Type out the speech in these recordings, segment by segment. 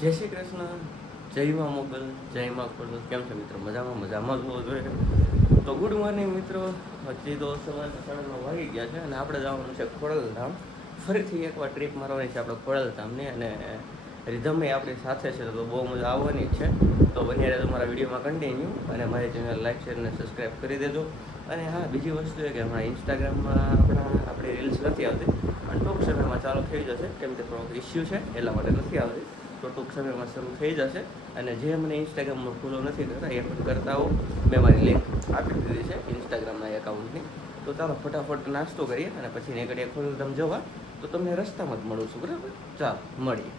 જય શ્રી કૃષ્ણ, જય મા મોગલ, જય મા ખોડલ. કેમ છે મિત્રો? મજામાં જ હોવો જોઈએ. તો ગુડ મોર્નિંગ મિત્રો. હજી તો સવારના 9:30 વાગી ગયા છે અને આપણે જવાનું છે ખોડલધામ. ફરીથી એકવાર ટ્રીપ મારવાની છે આપણે ખોડલધામની, અને રિધમ આપણી સાથે છે તો બહુ મજા આવવાની જ છે. તો બની રહે તમારા વિડીયોમાં કન્ટિન્યુ, અને મારી ચેનલ લાઈક શેર અને સબસ્ક્રાઈબ કરી દેજો. અને હા, બીજી વસ્તુ એ કે હમણાં ઇન્સ્ટાગ્રામમાં આપણી રીલ્સ નથી આવતી, અને ટૂંક સમયમાં ચાલુ થઈ જશે, કેમ કે થોડોક ઇસ્યુ છે એટલા માટે નથી આવતી. તો ટૂંક સમયમાં શરૂ થઈ જશે. અને જે મને ઇન્સ્ટાગ્રામમાં ફોલો નથી કરતા એ પણ કરતા હો, મેં મારી લિંક આપી દીધી છે ઇન્સ્ટાગ્રામના એકાઉન્ટની. તો ચાલો ફટાફટ નાસ્તો કરીએ અને પછી નીકળીએ ખોડલધામ જવા. તો તમને રસ્તામાં જ મળું છું, બરાબર? ચાલો મળીએ.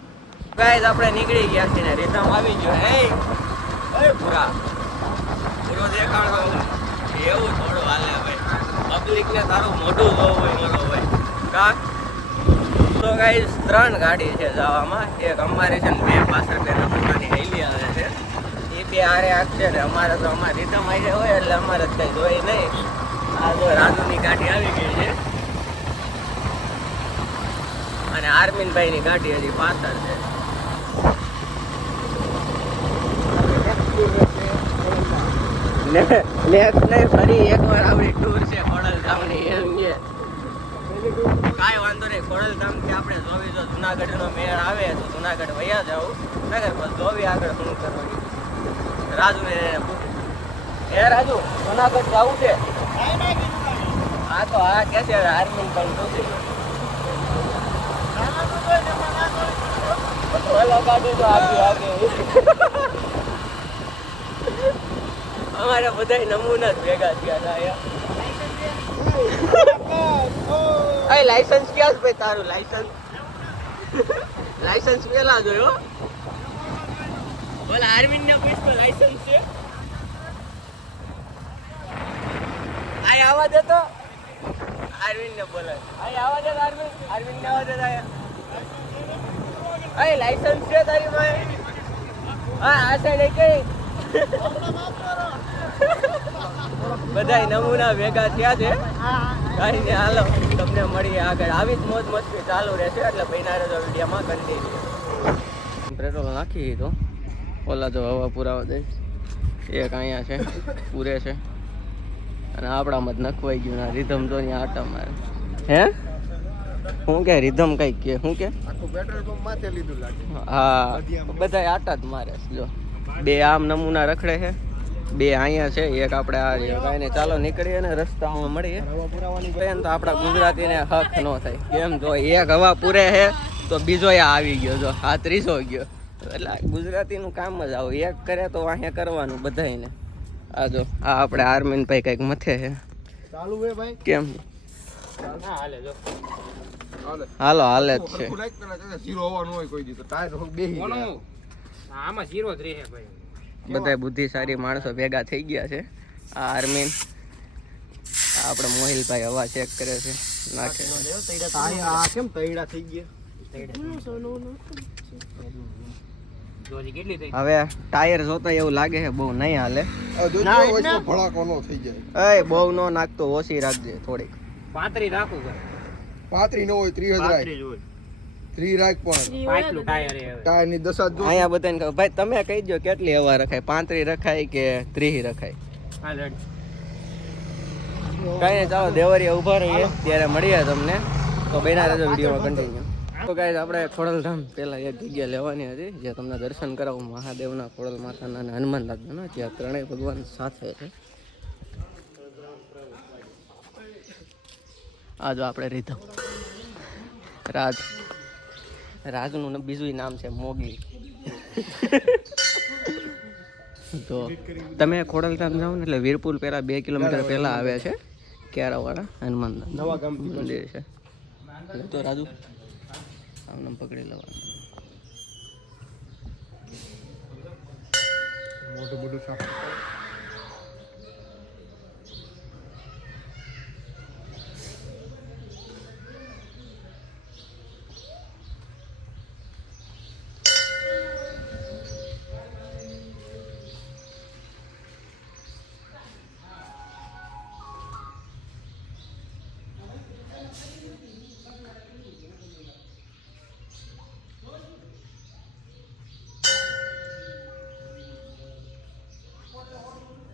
ગાઈસ, આપણે નીકળી ગયા છીએ ને રીધમ આવી ગયો. એ પૂરા પૂરો દેખાડો એવું થોડું હાલે ભાઈ. પબ્લિકને તારું મોઢું જોવું હોય મારો ભાઈ. કા તો ગાઈસ 3 ગાડી છે જવામાં. એક અમારી છે ને 2 પાછળ બે નમૂનાની હેલી આવે છે. એ બે આરે આપશે ને અમારે તો અમારે રીધમ આવી હોય એટલે અમારે જ કંઈ જોઈ નહીં. આ જો રાજુની ગાડી આવી ગઈ છે અને આરમીનભાઈની ગાડી હજી પાછળ છે. નેક્સ્ટ નહીં, ફરી એકવાર આપણી ટૂર છે ખોડલધામની. એમ કે કાંઈ વાંધો નહીં, ખોડલધામથી આપણે જોવી, જો જુનાગઢનો મેળ આવે તો જુનાગઢ વયા જાવ, નગર બસ જોવી આગળ શું કરવાની. રાજુને એ રાજુ, જુનાગઢ જવું છે? હા તો હા કે છે આર્મી પણ પૂછી ગાડી તો આગે અમારે બધા નમૂના જ ભેગા થયા હતા. લાયસન્સ ક્યાં છે ભાઈ તારું? લાયસન્સ પેલા જોયો. બોલા આર્મી ને પૂછ તો લાયસન્સ છે. આ આવા દે તો આર્મી ને બોલે. આ આવા દે આર્મી ને આવા દે. આ લાયસન્સ છે તારી ભાઈ? હા આ સાઈડ કઈ બધા નમૂના ભેગા થયા છે. કાંઈ નહીં, હાલો તમને મળીએ આગળ. આવી જ મોજ મસ્તી ચાલુ રહેશે એટલે બન્યા રહેજો વિડીયોમાં કન્ટિન્યુ. પેટ્રોલ નાખી દીધો. ઓલા જો હવા પુરાવા દે, એક અહીંયા છે પૂરે છે, અને આપણામાં જ નખવાઈ ગયું. ના રીધમ તો અહીંયા આટા મારે. હે શું કે રીધમ કઈક કે શું કે પેટ્રોલ પંપ માથે લીધું લાગે. હા બધા આટા જ મારે. જો 2 આમ નમૂના રખડે છે, 2 અહીંયા છે, એક આપણે આ કાંઈ નહીં. ચાલો નીકળીએ ને રસ્તામાં મળીએ. તો આપણા ગુજરાતીને હક ન થાય. કેમ જો એક હવા પૂરે છે તો બીજો આવી ગયો, જો આ ત્રીજો ગયો. એટલે ગુજરાતીનું કામ જ આવું, એક કરે તો અહીંયા કરવાનું બધાને. આ જો આ આપણે આર્મીન ભાઈ કંઈક મથે છે. ચાલુ હે ભાઈ? કેમ હાલે? જો હાલો હાલે જ છે. બધા બુદ્ધિશાળી માણસો ભેગા થઈ ગયા છે. આ આર્મીન, આપણે મોહિલભાઈ હવા ચેક કરે છે, નાખે. કેમ તૈડા થઈ ગયા? હવે ટાયર જોતા એવું લાગે છે બહુ નહીં હાલે. બહુ નો નાખતો, ઓછી રાખજે થોડીક. 35 રાખું. 35 નો હોય, 30 રાખ. 3 રાખ. પણ પાછલું ટાયર ની દશા જો. અહીંયા બધાને કહો ભાઈ તમે કહી દો કેટલી હવા રખાય, 35 રખાય કે 30 રખાય? કઈ નહીં, ચાલો દેવરિયા ઉભા રહીએ ત્યારે મળીએ તમને. તો બન્યા રહેજો વિડીયોમાં કન્ટિન્યુ. તો ગાઈસ, આપણે ખોડલધામ પહેલા એક જગ્યા લેવાની હતી જે તમને દર્શન કરાવું, મહાદેવના, ખોડલ માતાના અને હનુમાન દાદાના, ત્યાં ત્રણેય ભગવાન સાથે છે. આ જો આપણે રીધમ રાજનું બીજું નામ છે મોગલી. તો તમે ખોડલધામ જાઓ ને એટલે વીરપુર પહેલા 2 કિલોમીટર પહેલા આવે છે ક્યારાવાળા હનુમાન મંદિર છે. તો રાજુ આમ પકડી લેવાનું. મોટું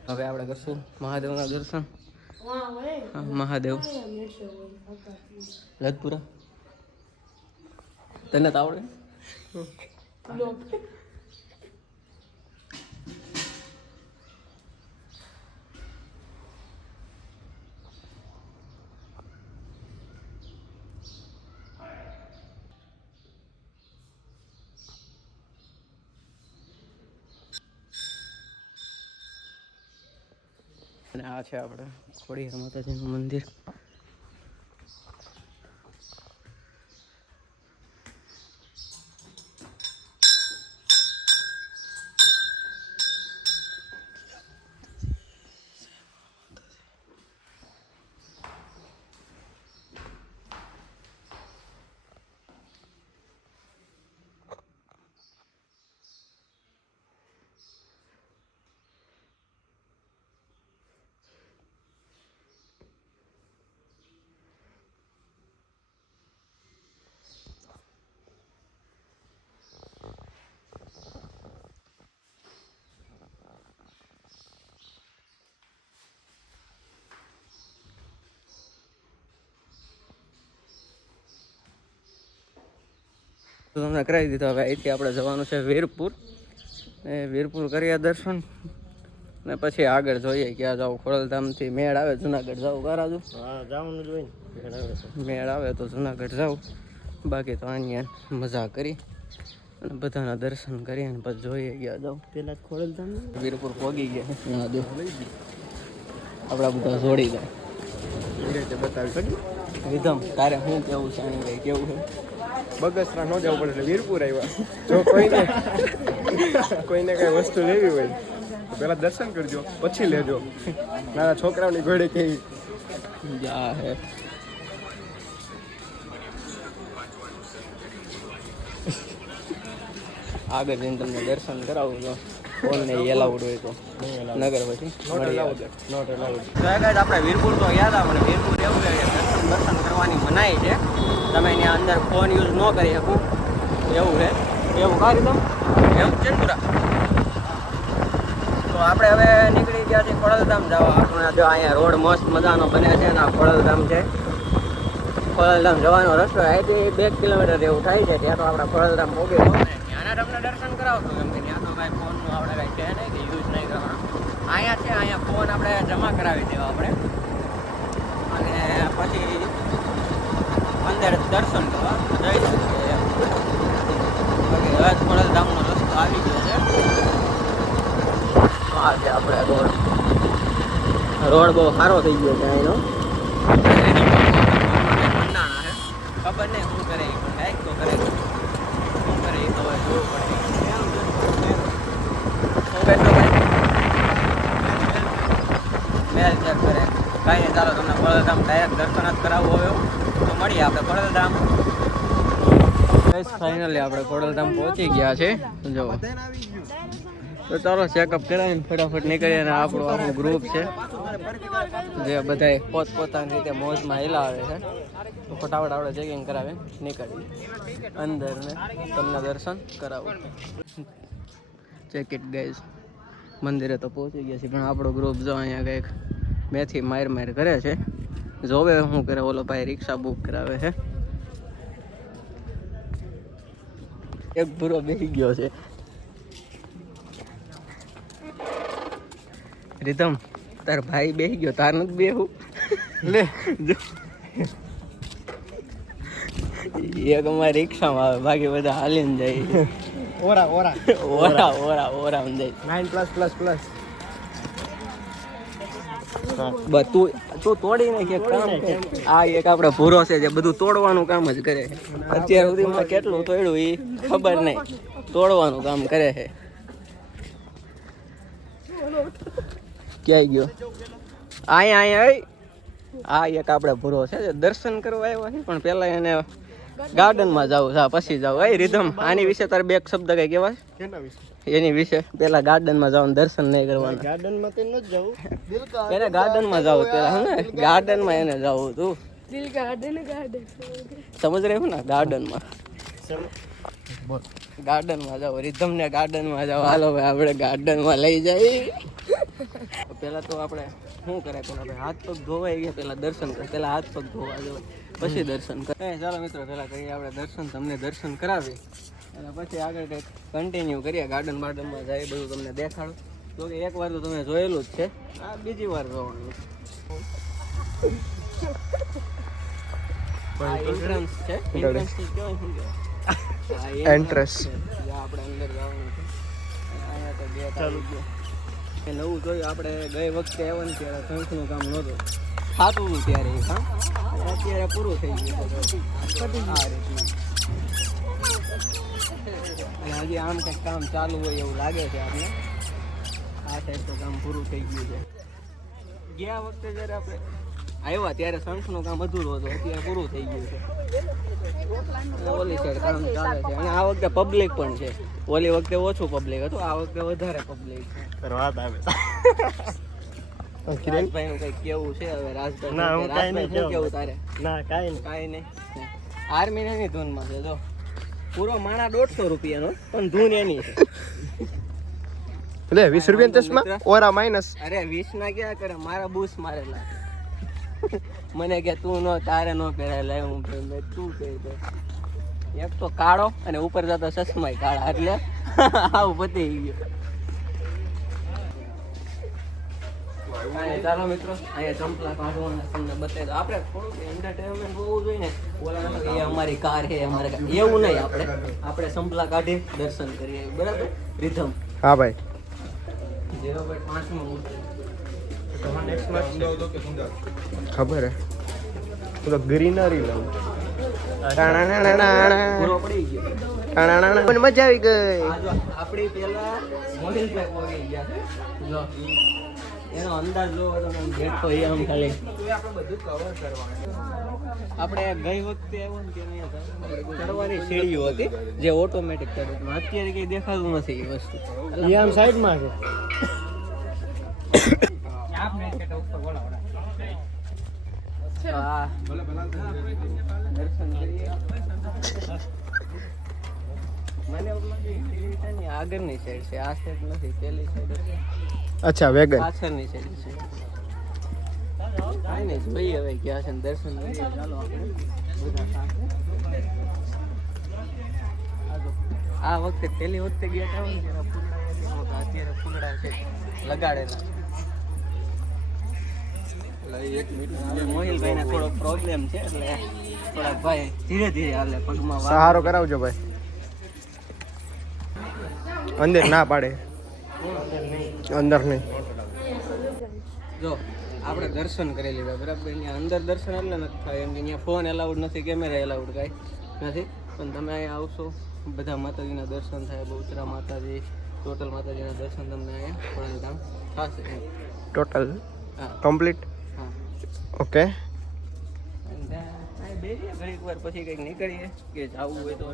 હવે આપણે કરશું મહાદેવના દર્શન. મહાદેવ લજપુરા તને તો આવડે? અને આ છે આપણે ખોડિયાર માતાજીનું મંદિર. તો તમને કરાવી દીધો. હવે અહીંથી આપણે જવાનું છે વીરપુર. એ વીરપુર કર્યા દર્શન ને પછી આગળ જોઈએ ક્યાં જાવ. ખોડલધામથી મેળ આવે જુનાગઢ જાવ કારાજુ? હા જવાનું જ હોય ને. મેળ આવે તો જુનાગઢ જાવ, બાકી તો અહીંયા મજા કરી અને બધાના દર્શન કરી અને પછી જોઈએ ક્યાં જાવ. પેલા ખોડલધામ વીરપુર પહોંચી ગયા. આપણા બધા જોડી ગયા બતાવી રીધમ. તારે શું કેવું છે? ભાઈ કેવું છે? બગસરા ન જવું પડે એટલે વીરપુર આવ્યા. જો કોઈને કઈ વસ્તુ લેવી હોય તો પેલા દર્શન કરજો પછી લેજો. નાના છોકરાઓની ઘોડે કેવી જા હે. આગળ જઈને તમને દર્શન કરાવું તો કોઈને એલાઉડ હોય તો નગર પછી આપણે વીરપુર તો યાદ આવે. વીરપુર એવું છે કે દર્શન કરવાની મનાઈ છે. તમે ત્યાં અંદર ફોન યુઝ ન કરી શકો એવું છે. એવું કાઢી દઉં એવું છે ને પૂરા. તો આપણે હવે નીકળી ગયા છીએ ખોડલધામ જવા. આપણે જો અહીંયા રોડ મસ્ત મજાનો બન્યા છે ને આ ખોડલધામ છે. ખોડલધામ જવાનો રસ્તો અહીંથી 2 કિલોમીટર જેવું થાય છે. ત્યાં તો આપણે ખોડલધામ પહોંચી ત્યાંના તમને દર્શન કરાવશું. કેમ કે ત્યાં તો કાંઈ ફોનનું આપણે કાંઈ છે નહીં કે યુઝ નહીં કરવાનો. અહીંયા છે, અહીંયા ફોન આપણે જમા કરાવી દેવા આપણે અને પછી અંદર દર્શન કરવા જઈ શકીએ. બાકી હવે ખોડલધામનો રસ્તો આવી ગયો છે. આ છે આપણે રોડ બહુ સારો થઈ ગયો છે અહીંનો. ખબર નહીં શું કરે પણ કાંઈક તો કરે. શું કરે એ તો હવે જોવું પડે. મેલ ચેક કરે કાંઈ નહીં. ચાલો તમને ખોડલધામ ડાયરેક્ટ દર્શન જ કરાવવું હોય એવું તો મળીએ આપણે ખોડલધામ. ફાઇનલી આપણે ખોડલધામ પહોંચી ગયા છે. જો તો ચાલો ચેકઅપ કરાવીને ફટાફટ નીકળીએ. અને આપણું આખું ગ્રુપ છે જે બધા પોતપોતાની રીતે મોજમાં હિલાવે છે. તો ફટાફટ આપણે ચેકિંગ કરાવીને નીકળીએ અંદર ને તમને દર્શન કરાવું. Check it guys. મંદિરે તો પહોંચી ગયા છે પણ આપણો ગ્રુપ જો અહીંયા કંઈક મેથી માર કરે છે. જોવે શું કરે. ઓલો ભાઈ રિક્ષા બુક કરાવે છે. એક ભૂરો બેસી ગયો છે. રીધમ તાર ભાઈ બેસી ગયો, તાર નથી બેહું? લે એક અમારી રિક્ષામાં આવે, બાકી બધા હાલીને જાય. ઓરા જાય 9+++. તું તોડી નાખ એક કામ. આ એક આપણે ભૂરો છે જે બધું તોડવાનું કામ જ કરે છે. અત્યાર સુધીમાં કેટલું તોડ્યું એ ખબર નહીં. તોડવાનું કામ કરે છે. ક્યાંય ગયો? અહીંયા આ એક આપણે ભૂરો છે જે દર્શન કરવા આવ્યા છે પણ પેલા એને ગાર્ડનમાં જવું છે પછી જાવ. એ રીધમ આની વિશે તારે 2 શબ્દ કઈ કહેવાય? એની વિશે પેલા ગાર્ડનમાં જવાનું, દર્શન નહીં કરવાનું. ગાર્ડનમાં તે ન જવું. એને ગાર્ડનમાં જવું પેલા હે ને. ગાર્ડનમાં એને જવું તું. સમજ રહ્યું ને? ગાર્ડનમાં જાવ. રીધમ ને ગાર્ડનમાં જાવ. હાલો ભાઈ આપણે ગાર્ડનમાં લઈ જાય. પહેલાં તો આપણે શું કરે પહેલાં ભાઈ હાથ પગ ધોવાઈ ગયા પહેલાં દર્શન કરે પહેલાં હાથ પગ ધોવા જવાય પછી દર્શન કરે ચાલો મિત્રો પહેલાં કરીએ આપણે દર્શન તમને દર્શન કરાવી અને પછી આગળ કંઈક કન્ટિન્યુ કરીએ ગાર્ડન બાર્ડનમાં જાય બધું તમને દેખાડું તો કે એક વાર તો તમે જોયેલું જ છે આ બીજી વાર જોવાનું એન્ટ્રન્સ છે એન્ટ્રન્સ એન્ટ્રન્સ આપણે અંદર જવાનું છે અહીંયા તો બે ચાલુ નવું જોયું આપણે ગઈ વખતે આવ્યા ને ત્યારે શંખનું કામ નહોતું થતું હતું ત્યારે એ કામ અત્યારે પૂરું થઈ ગયું આ રીતના અને હજી આમ કંઈક કામ ચાલુ હોય એવું લાગે છે આપણે આ સાઈડ તો કામ પૂરું થઈ ગયું છે ગયા વખતે જ્યારે આપણે આવ્યા ત્યારે શંખનું કામ અધૂરું હતું અત્યારે પૂરું થઈ ગયું છે ઓલી સાઈડ કામ ચાલે છે અને આ વખતે પબ્લિક પણ છે ઓલી વખતે ઓછું પબ્લિક હતું આ વખતે વધારે પબ્લિક છે રાજભાઈ નું કઈ કેવું છે હવે રાજભાઈ શું કેવું તારે કાંઈ નહીં આર્મી ની ધૂન માં છે જો પૂરો માણા 150 રૂપિયાનો પણ ધૂન એની છે લે 20 રૂપિયા ચશ્મા ઓરા માઈનસ અરે 20 ના ક્યાં કરે મારા બૂસ મારેલા મને કે તું નો તારે નો પહેરાય લે હું મેં તું કહી દે એક તો કાળો અને ઉપર જતા ચશ્માય કાળા એટલે આવું પતી ગયું ચાલો મિત્રો અહીંયા ચંપલા કાઢવાના તમને બતાવી દો આપણે થોડુંક એન્ટરટેનમેન્ટ હોવું જોઈએ ને બોલાવે એ અમારી કાર છે અમારે એવું નહીં આપણે ચંપલા કાઢી દર્શન કરીએ બરાબર રીધમ હા ભાઈ 0.5 માં ખબર હે તો ગ્રીનરી લઉં પૂરો પડી ગયો પણ મજા આવી ગઈ આપણી પેલા મોહિલભાઈ પોગી ગયા છે જો એનો અંદાજ લો તમે બેઠો એ આમ ખાલી બધું કવર કરવાનું આપણે ગઈ વખતે આવ્યો ને કે ચડવાની સીડીઓ હતી જે ઓટોમેટિક ચડતું અત્યારે કઈ દેખાતું નથી એ વસ્તુ એ આમ સાઈડમાં છે દર્શન કરીએ મને એવું લાગે આગળની સાઈડ છે આ સાઈડ નથી પેલી સાઈડ અચ્છા વેગન પાછળની સાઈડ છે કાંઈ નહીં જોઈએ હવે ક્યાં છે દર્શન કરીએ ચાલો આપણે બધા સાથે આ વખતે પહેલી વખતે ગયા હતા ને ત્યારે ફૂલડા અત્યારે ફૂલડા છે લગાડેલા મોહિલભાઈને થોડો પ્રોબ્લેમ છે એટલે થોડાક ભાઈ ધીરે ધીરે હાલે પગમાં સહારો કરાવજો ભાઈ અંદર ના પાડે અંદર નહીં જો આપણે દર્શન કરી લીધા બરાબર અહીંયા અંદર દર્શન એટલે નથી થાય એમ કે અહીંયા ફોન એલાઉડ નથી કેમેરા એલાઉડ કાંઈ નથી પણ તમે અહીંયા આવશો બધા માતાજીના દર્શન થાય બહુચરા માતાજી ટોટલ માતાજીના દર્શન તમને અહીંયા થોડા કામ થશે ટોટલ હા કમ્પ્લીટ હા ઓકે ઘડીક વાર પછી કંઈક નીકળીએ કે જવું હોય તો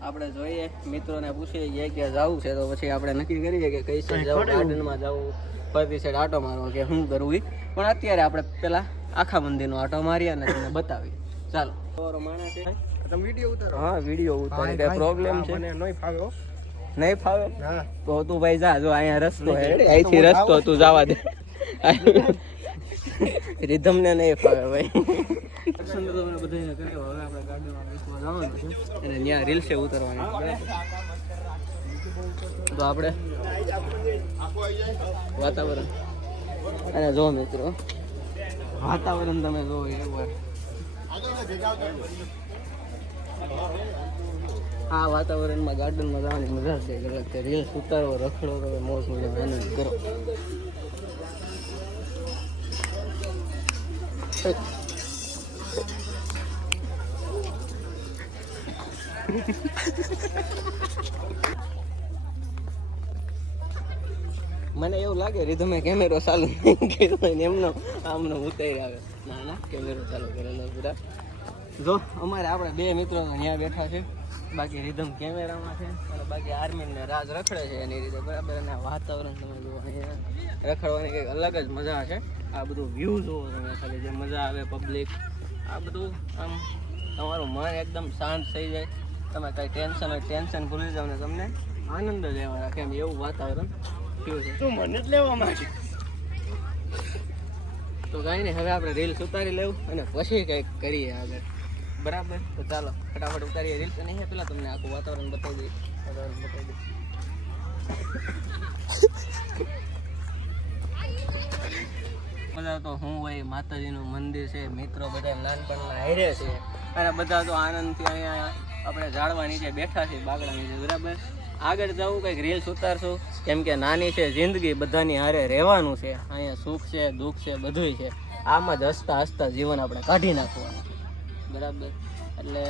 આપણે જોઈએ મિત્રોને પૂછીએ જાય કે જવું છે તો પછી આપણે નક્કી કરીએ કે કઈ સાઈડ જવું ગાર્ડનમાં જવું ફરતી સાઈડ આટો મારવો કે શું કરવું એ પણ અત્યારે આપણે પેલા આખા મંદિરનો આટો મારીએ અને તમને બતાવીએ ચાલો તમારો માણસ છે તમે વિડિયો ઉતારો હા વિડીયો ઉતારે કઈ પ્રોબ્લેમ છે મને નહીં ફાવે નહીં ફાવે હા તો તું ભાઈ જા જો અહીંયા રસ્તો હે અહીંથી રસ્તો તું જવા દે રિધમ ને નહીં ફાવે ભાઈ દર્શન તો તમને બધાને કર્યો હવે આપણે ગાર્ડનમાં બેસવા જવાનું છે અને ત્યાં રીલ્સે ઉતરવાની તો આપણે વાતાવરણ અને જો મિત્રો વાતાવરણ તમે જો એકવાર આ વાતાવરણમાં ગાર્ડનમાં જવાની મજા છે એટલે રીલ્સ ઉતારો રખડો તમે મોજ મજા આનંદ કરો મને એવું લાગે રીધમે કેમેરો ચાલુ કર્યો એમનો આમનો ઉતારી આવે ના ના કેમેરો ચાલુ કરેલો પૂરા જો અમારે આપણે બે મિત્રો અહીંયા બેઠા છે બાકી રીધમ કેમેરામાં છે અને બાકી આર્મીને રાજ રખડે છે એની રીતે બરાબર અને વાતાવરણ તમે જુઓ અહીંયા રખડવાની કંઈક અલગ જ મજા છે આ બધું વ્યૂ જુઓ તમે ખાલી જે મજા આવે પબ્લિક આ બધું આમ તમારું મન એકદમ શાંત થઈ જાય તમે કંઈ ટેન્શન ભૂલી જાવ ને તમને આનંદ જ એવા રાખે એમ એવું વાતાવરણ થયું છે તું મને જ લેવા માંગે તો કાંઈ નહીં, હવે આપણે રીલ્સ ઉતારી લેવું અને પછી કંઈક કરીએ આગળ. બરાબર, તો ચાલો ફટાફટ ઉતારીએ રીલ્સ. અને અહીંયા પેલા તમને આખું વાતાવરણ બતાવી દઈએ. બધા તો હું હોય માતાજીનું મંદિર છે, મિત્રો બધા નાનપણના હારે છે અને બધા તો આનંદથી અહીંયા આપણે ઝાડવા નીચે બેઠા છે, બાગડા નીચે. બરાબર, આગળ જવું કંઈક રીલ્સ ઉતારશું, કેમ કે નાની છે જિંદગી, બધાની હારે રહેવાનું છે. અહીંયા સુખ છે, દુઃખ છે, બધુંય છે. આમાં જ હસતા હસતા જીવન આપણે કાઢી નાખવાનું છે. બરાબર, એટલે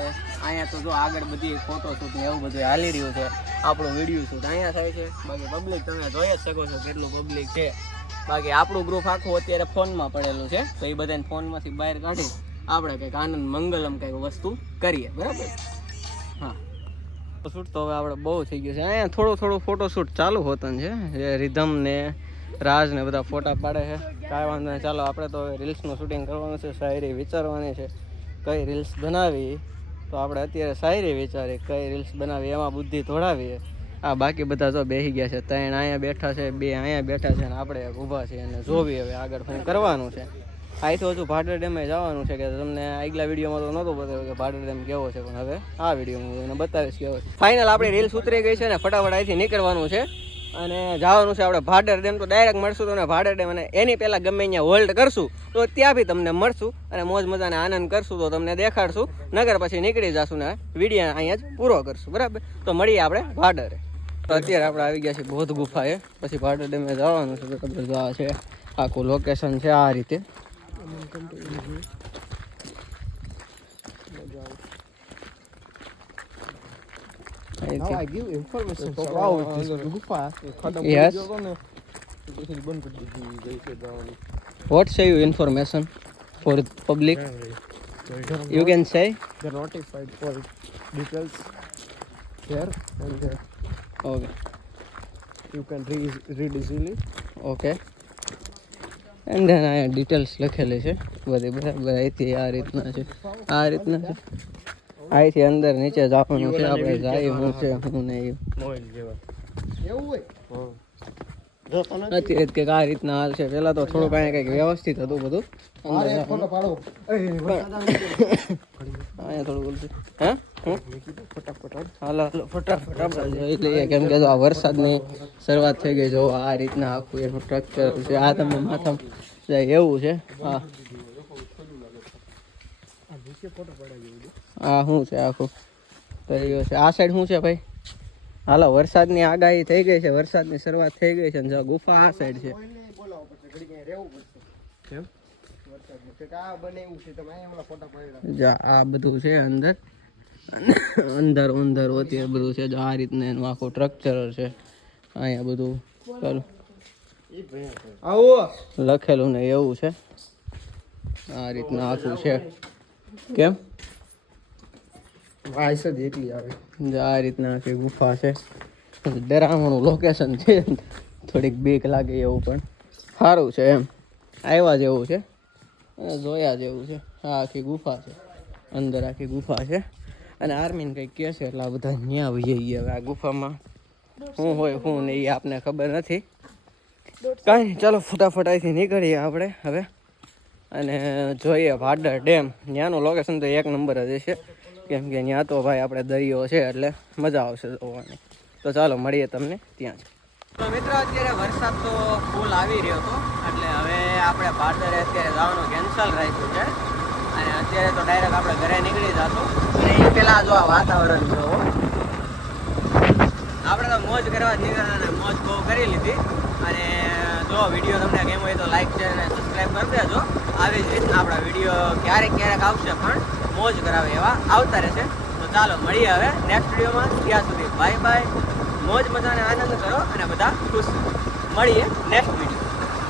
અહીંયા તો જો આગળ બધી ફોટોશૂટ ને એવું બધું હાલી રહ્યું છે. આપણું વિડીયો શૂટ અહીંયા થાય છે. બાકી પબ્લિક તમે જોઈ જ શકો છો કેટલું પબ્લિક છે. બાકી આપણું ગ્રુપ આખું અત્યારે ફોનમાં પડેલું છે, તો એ બધાને ફોનમાંથી બહાર કાઢી આપણે કંઈક આનંદ મંગલમ કંઈક વસ્તુ કરીએ. બરાબર, હા. શૂટ તો હવે આપણે બહુ થઈ ગયું છે. અહીંયા થોડું ફોટોશૂટ ચાલુ હોતું છે, જે રિધમ ને રાજ ને બધા ફોટા પાડે છે. કાંઈ વાંધો નહીં, ચાલો આપણે તો રીલ્સનું શૂટિંગ કરવાનું છે. શાયરી વિચારવાની છે, કઈ રીલ્સ બનાવી. તો આપણે અત્યારે શાયરી વિચારી કઈ રીલ્સ બનાવી, એમાં બુદ્ધિ થોડાવીએ. આ બાકી બધા તો બેસી ગયા છે, 3 અહીંયા બેઠા છે, 2 અહીંયા બેઠા છે, અને આપણે એક ઊભા છીએ અને જોવી હવે આગળ શું કરવાનું છે. અહીંથી હજુ ભાડર ડેમે જવાનું છે, કે તમને આગલા વિડીયોમાં તો નહોતું બતાવ્યું કે ભાડર ડેમ કેવો છે, પણ હવે આ વિડીયોમાં એને બતાવીશ કેવો છે. ફાઇનલ આપણી રીલ્સ ઉતરી ગઈ છે ને ફટાફટ અહીંથી નીકળવાનું છે અને જવાનું છે આપણે ભાડર ડેમ. તો ડાયરેક્ટ મળશું તમને ભાડર ડેમ, અને એની પહેલાં ગમે અહીંયા હોલ્ડ કરશું તો ત્યાં બી તમને મળશું અને મોજ મજાને આનંદ કરશું, તો તમને દેખાડશું. નગર પછી નીકળી જશું ને વિડીયો અહીંયા જ પૂરો કરશું. બરાબર, તો મળીએ આપણે ભાડરે. તો અત્યારે આપણે આવી ગયા છીએ બૌદ્ધ ગુફાએ, પછી ભાડર ડેમે જવાનું છે. બરાબર, આ છે આખું લોકેશન છે આ રીતે. I give information about this gufa. Yes. What say you information for public? You can say. They're notified for details here and there. Okay. You can read easily. Okay. And then અહીંયા details લખેલી છે બધી. બરાબર, અહીંથી આ રીતના છે, આ રીતના છે. અહીંથી અંદર નીચે જવાનું છે, આપણે જાય શું છે શું નહીં. અત્યારે કંઈક આ રીતના હાલ છે. પહેલાં તો થોડુંક અહીંયા કંઈક વ્યવસ્થિત હતું બધું. અહીંયા થોડું બોલશું. હે હાલો ફટાફટ આપણે જોઈ લઈએ, કેમ કે આ વરસાદની શરૂઆત થઈ ગઈ. જો આ રીતના આખું એનું સ્ટ્રક્ચર છે. આ તમે માથામાં જાય એવું છે. હા, આ શું છે આખું દરિયો છે. આ સાઈડ શું છે ભાઈ? હાલો, વરસાદની આગાહી થઈ ગઈ છે, વરસાદની શરૂઆત થઈ ગઈ છે. જો ગુફા આ સાઈડ છે. આ બધું છે અંદર અંદર અંદર હોતી બધું છે. જો આ રીતના એનું આખું સ્ટ્રક્ચર છે. અહીંયા બધું ચાલો લખેલું ને એવું છે. આ રીતના આખું છે. કેમ આ રીતના આખી ગુફા છે. ડરામણું લોકેશન છે, થોડીક બીક લાગે એવું, પણ સારું છે. એમ આવ્યા જેવું છે, જોયા જેવું છે. આ આખી ગુફા છે, અંદર આખી ગુફા છે. અને આર્મીને કંઈક કહે છે એટલે આ બધા ત્યાં આવી જઈએ. હવે આ ગુફામાં શું હોય શું નહીં એ આપને ખબર નથી. કાંઈ નહીં, ચાલો ફટાફટ અહીંથી નીકળીએ આપણે હવે અને જોઈએ ભાડર ડેમ. ત્યાંનું લોકેશન તો એક નંબર જ છે, કેમ કે ત્યાં તો ભાઈ આપણે દરિયો છે એટલે મજા આવશે જોવાની. તો ચાલો મળીએ તમને ત્યાં જ. તો મિત્રો અત્યારે વરસાદ તો ફૂલ આવી રહ્યો હતો, એટલે હવે આપણે ભાડરે અત્યારે જવાનું કેન્સલ રાખ્યું છે. અને અત્યારે તો ડાયરેક્ટ આપણે ઘરે નીકળી જશું. અને એ પહેલાં જો આ વાતાવરણ જોવો, આપણે તો મોજ કરવા નીકળ્યા અને મોજ બહુ કરી લીધી. અને જો વિડીયો તમને ગેમ હોય તો લાઈક શેર અને સબસ્ક્રાઈબ કરી દેજો. આવી જ રીતના આપણા વિડીયો ક્યારેક આવશે, પણ મોજ કરાવે એવા આવતા રહેશે. તો ચાલો મળીએ હવે નેક્સ્ટ વિડીયોમાં. ત્યાં સુધી બાય બાય. મોજ મજાને આનંદ કરો અને બધા ખુશ. મળીએ નેક્સ્ટ વિડીયો.